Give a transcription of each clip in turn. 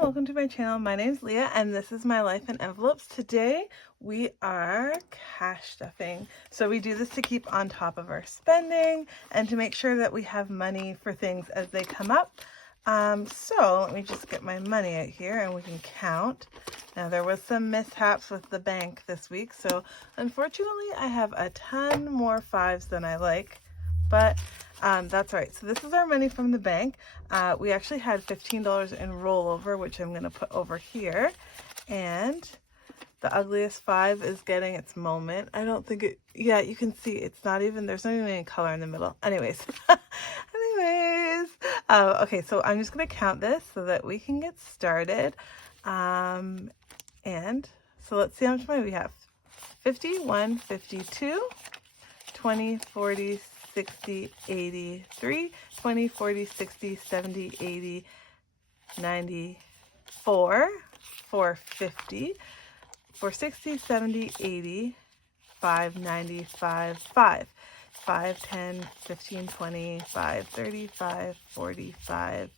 welcome to my channel. My name is Leah and this is my life in envelopes. Today we are cash stuffing. So we do this to keep on top of our spending and to make sure that we have money for things as they come up. So let me just get my money out here and we can count. Now there was some mishaps with the bank this week, so unfortunately I have a ton more fives than I like, but that's all right. So this is our money from the bank. We actually had $15 in rollover, which I'm going to put over here. And the ugliest five is getting its moment. I don't think it, yeah, you can see it's not even, there's not even any color in the middle. Anyways, okay, so I'm just going to count this so that we can get started. And so let's see how much money we have. 50, 1, 52, 20, 40, 60, 80, 3, 20, 40, 60, 70, 80, 90, 4, 450, 460, 70, 80, 5, 95, 5, 5, 10, 15, 20, 5, 35, 45,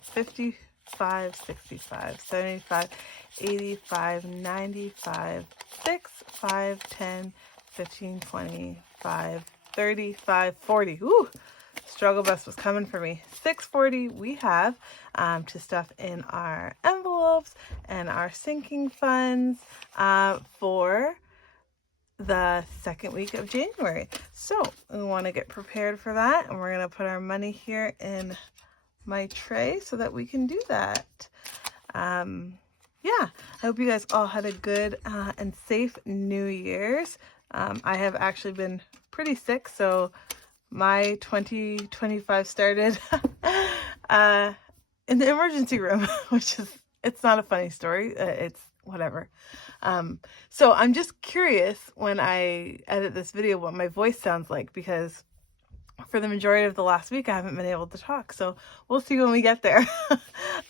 55, 65, 75, 85, 95, 6, 5, 10, 15, 20, 5, 35, 40. Ooh, struggle bus was coming for me. 640 we have to stuff in our envelopes and our sinking funds for the second week of January. So we want to get prepared for that, and we're going to put our money here in my tray so that we can do that. Yeah, I hope you guys all had a good and safe New Year's. I have actually been pretty sick, so my 2025 started in the emergency room, which is, it's not a funny story. It's whatever. So I'm just curious when I edit this video what my voice sounds like, because for the majority of the last week I haven't been able to talk. So we'll see when we get there.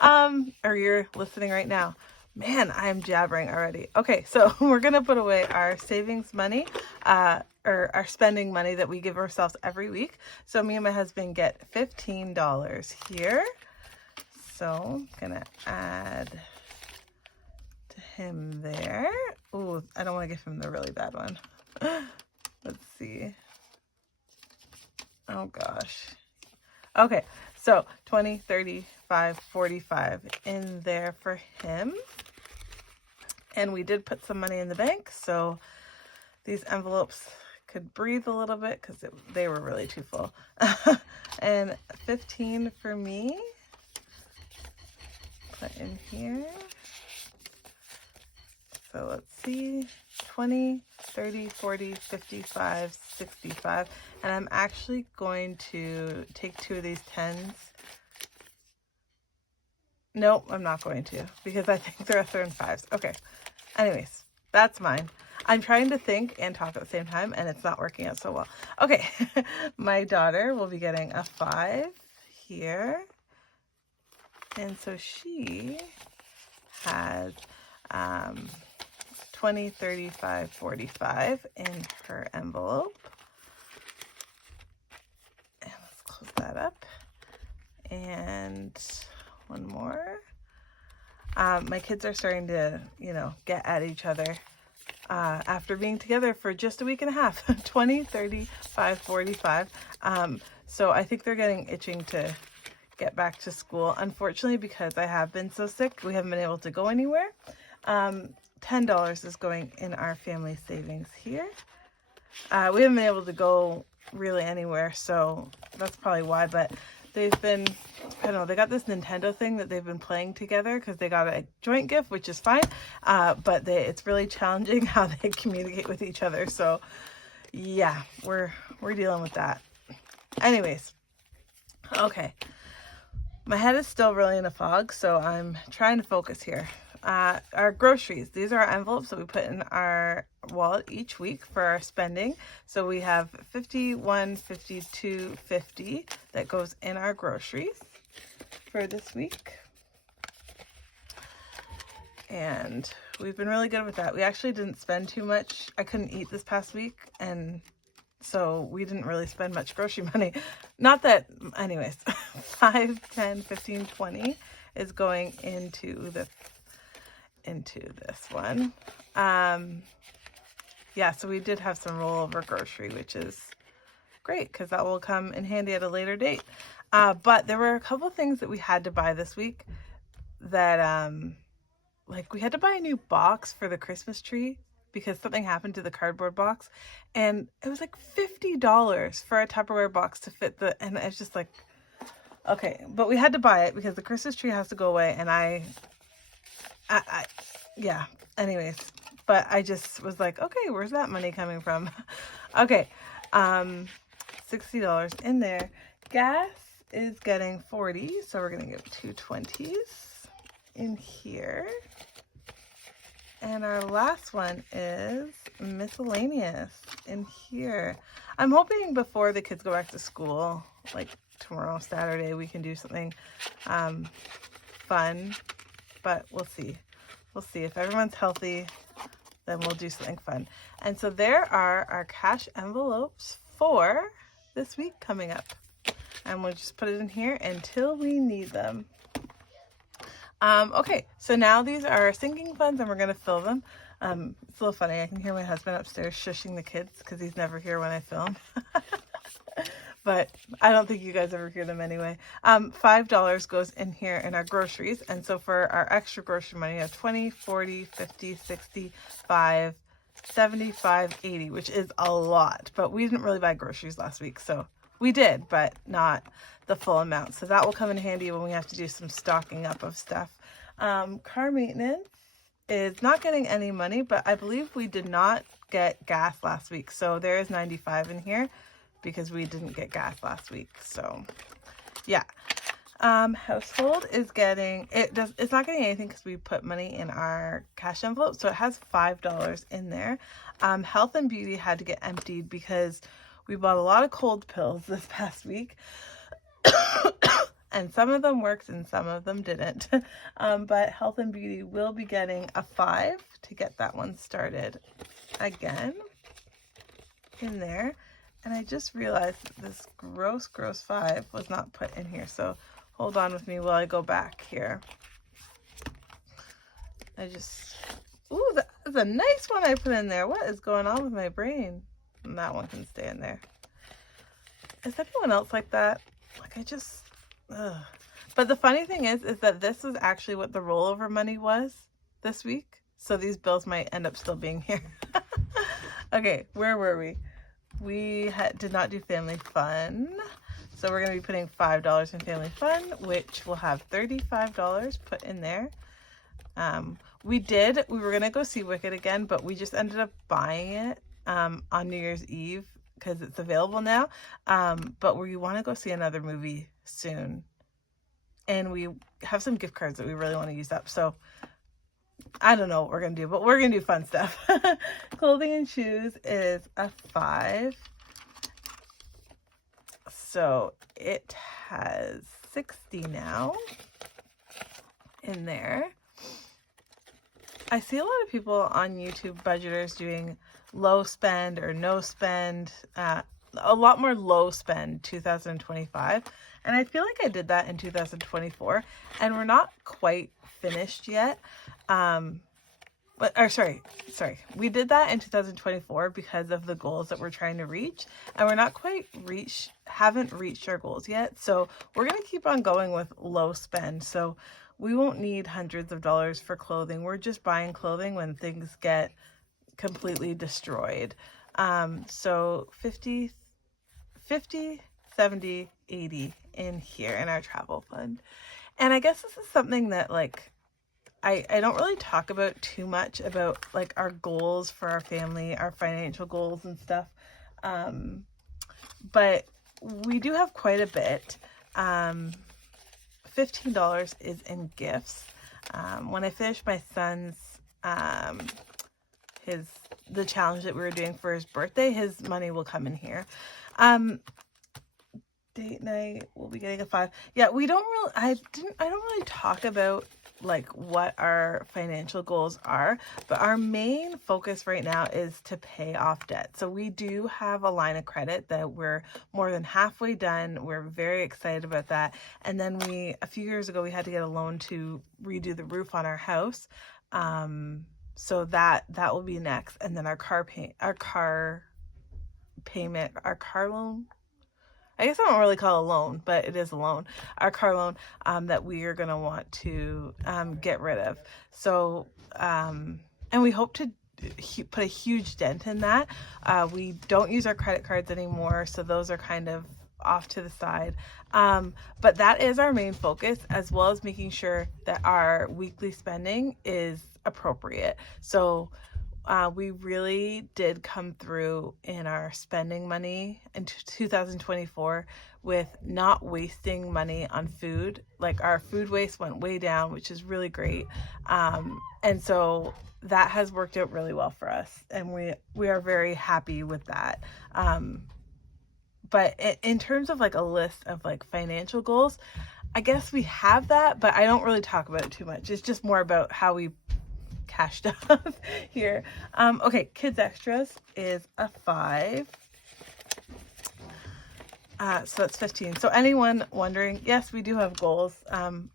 Or you're listening right now. Man, I'm jabbering already. Okay, so we're going to put away our savings money, or our spending money that we give ourselves every week. So me and my husband get $15 here. So I'm going to add to him there. Ooh, I don't want to give him the really bad one. Let's see. Oh gosh. Okay, so 20, 35, 45 in there for him. And we did put some money in the bank, so these envelopes could breathe a little bit because they were really too full. And 15 for me. Put in here. So let's see. 20, 30, 40, 55, 65. And I'm actually going to take two of these 10s. Nope, I'm not going to, because I think the rest are in 5s. Okay. Anyways, that's mine. I'm trying to think and talk at the same time, and it's not working out so well. Okay. My daughter will be getting a 5 here. And so she has 20, 35, 45 in her envelope. And let's close that up. And one more. My kids are starting to, get at each other after being together for just a week and a half. 20, 35, 45. So I think they're getting itching to get back to school. Unfortunately, because I have been so sick, we haven't been able to go anywhere. $10 is going in our family savings here. We haven't been able to go really anywhere, so that's probably why, but they've been, I don't know, they got this Nintendo thing that they've been playing together because they got a joint gift, which is fine, but it's really challenging how they communicate with each other. So yeah, we're dealing with that. Anyways, okay, my head is still really in a fog, so I'm trying to focus here. Our groceries, these are our envelopes that we put in our wallet each week for our spending. So we have 51, 52, 50 that goes in our groceries for this week. And we've been really good with that. We actually didn't spend too much. I couldn't eat this past week, and so we didn't really spend much grocery money. Not that, anyways, 5, 10, 15, 20 is going into this one. Yeah, so we did have some rollover grocery, which is great because that will come in handy at a later date. But there were a couple things that we had to buy this week that like we had to buy a new box for the Christmas tree because something happened to the cardboard box, and it was like $50 for a Tupperware box to fit the, and it's just like, okay, but we had to buy it because the Christmas tree has to go away, and I yeah, anyways, but I just was like, okay, where's that money coming from? Okay, $60 in there. Gas is getting 40, so we're gonna give 2 20s in here. And our last one is miscellaneous in here. I'm hoping before the kids go back to school, like tomorrow, Saturday, we can do something fun, but we'll see. We'll see. If everyone's healthy, then we'll do something fun. And so there are our cash envelopes for this week coming up. And we'll just put it in here until we need them. Okay, so now these are our sinking funds and we're going to fill them. It's a little funny. I can hear my husband upstairs shushing the kids because he's never here when I film. But I don't think you guys ever hear them anyway. $5 goes in here in our groceries. And so for our extra grocery money, we have 20, 40, 50, 65, 75, 80, which is a lot. But we didn't really buy groceries last week. So we did, but not the full amount. So that will come in handy when we have to do some stocking up of stuff. Car maintenance is not getting any money, but I believe we did not get gas last week. So there is 95 in here because we didn't get gas last week. So yeah. Household is getting, it's not getting anything because we put money in our cash envelope. So it has $5 in there. Health and beauty had to get emptied because we bought a lot of cold pills this past week. And some of them worked and some of them didn't. But health and beauty will be getting a 5 to get that one started again in there. And I just realized this gross 5 was not put in here. So hold on with me while I go back here. Ooh, that's a nice one I put in there. What is going on with my brain? And that one can stay in there. Is anyone else like that? Like ugh. But the funny thing is that this is actually what the rollover money was this week. So these bills might end up still being here. Okay, where were we? We did not do family fun. So we're going to be putting $5 in family fun, which will have $35 put in there. We were going to go see Wicked again, but we just ended up buying it on New Year's Eve because it's available now. But we want to go see another movie soon. And we have some gift cards that we really want to use up. So I don't know what we're going to do, but we're going to do fun stuff. Clothing and shoes is a 5. So it has 60 now in there. I see a lot of people on YouTube budgeters doing low spend or no spend, a lot more low spend 2025. And I feel like I did that in 2024 and we're not quite finished yet. We did that in 2024 because of the goals that we're trying to reach, and we're not quite haven't reached our goals yet. So we're going to keep on going with low spend. So we won't need hundreds of dollars for clothing. We're just buying clothing when things get completely destroyed. So 50, 70, 80 in here in our travel fund. And I guess this is something that like I don't really talk about too much about like our goals for our family, our financial goals and stuff. But we do have quite a bit. $15 is in gifts. When I finish my son's the challenge that we were doing for his birthday, his money will come in here. Date night, we'll be getting a 5. Yeah, I don't really talk about like what our financial goals are, but our main focus right now is to pay off debt. So we do have a line of credit that we're more than halfway done. We're very excited about that. And then a few years ago, we had to get a loan to redo the roof on our house. So that will be next. And then our car loan, I guess I don't really call it a loan, but it is a loan, our car loan, that we are going to want to get rid of. So, and we hope to put a huge dent in that. We don't use our credit cards anymore, so those are kind of off to the side. But that is our main focus, as well as making sure that our weekly spending is appropriate. So we really did come through in our spending money in 2024 with not wasting money on food. Like our food waste went way down, which is really great. And so that has worked out really well for us, and we are very happy with that. But in terms of like a list of like financial goals, I guess we have that, but I don't really talk about it too much. It's just more about how we cash stuff here. Okay, kids extras is a 5. So that's 15. So anyone wondering, yes, we do have goals.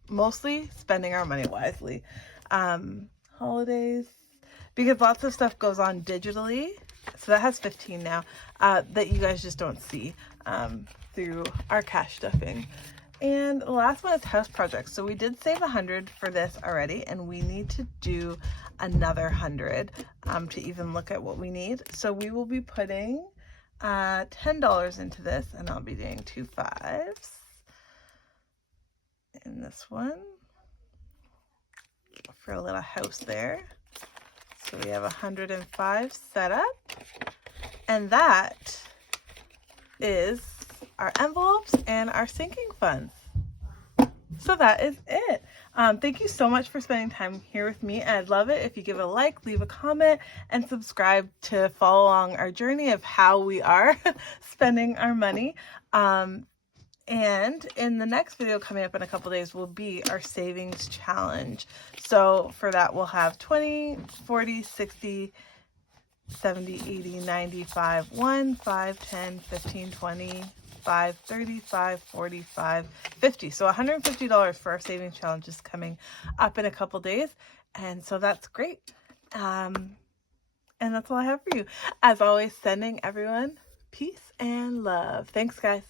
Mostly spending our money wisely. Holidays, because lots of stuff goes on digitally. So that has 15 now, that you guys just don't see through our cash stuffing. And the last one is house projects. So we did save 100 for this already, and we need to do another 100 to even look at what we need. So we will be putting $10 into this, and I'll be doing 2 5s in this one for a little house there. So we have 105 set up, and that is our envelopes and our sinking funds. So that is it. Thank you so much for spending time here with me. And I'd love it if you give a like, leave a comment, and subscribe to follow along our journey of how we are spending our money. And in the next video coming up in a couple days will be our savings challenge. So for that, we'll have 20, 40, 60, 70, 80, 95, 1, 5, 10, 15, 20, 5, 35, 45, 50. So $150 for our savings challenge is coming up in a couple days. And so that's great. And that's all I have for you. As always, sending everyone peace and love. Thanks, guys.